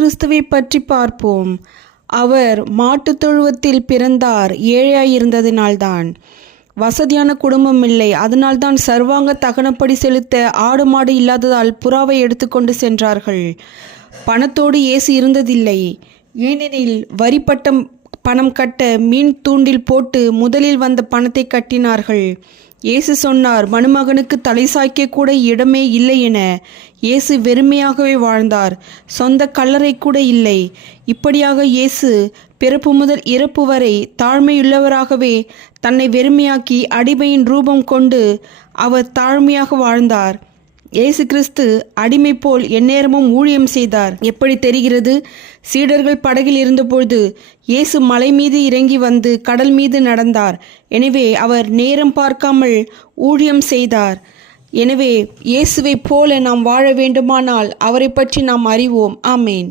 கிறிஸ்துவை பற்றி பார்ப்போம். அவர் மாட்டுத் தொழுவத்தில் பிறந்தார். ஏழையாயிருந்ததினால்தான். வசதியான குடும்பம் இல்லை. அதனால்தான் சர்வாங்க தகனப்படி செலுத்த ஆடு மாடு இல்லாததால் புறாவை எடுத்துக்கொண்டு சென்றார்கள். பணத்தோடு இயேசு இருந்ததில்லை. ஏனெனில் வரிப்பட்டம் பணம் கட்ட மீன் தூண்டில் போட்டு முதலில் வந்த பணத்தை கட்டினார்கள். இயேசு சொன்னார், மணுமகனுக்கு தலை சாய்க்க கூட இடமே இல்லை என. இயேசு வெறுமையாகவே வாழ்ந்தார். சொந்த கல்லறை கூட இல்லை. இப்படியாக இயேசு பிறப்பு முதல் இறப்பு வரை தாழ்மையுள்ளவராகவே தன்னை வெறுமையாக்கி அடிமையின் ரூபம் கொண்டு அவர் தாழ்மையாக வாழ்ந்தார். இயேசு கிறிஸ்து அடிமை போல் எந்நேரமும் ஊழியம் செய்தார். எப்படி தெரிகிறது? சீடர்கள் படகில் இருந்தபொழுது இயேசு மலை மீது இறங்கி வந்து கடல் மீது நடந்தார். எனவே அவர் நேரம் பார்க்காமல் ஊழியம் செய்தார். எனவே இயேசுவை போல நாம் வாழ வேண்டுமானால் அவரை பற்றி நாம் அறிவோம். ஆமேன்.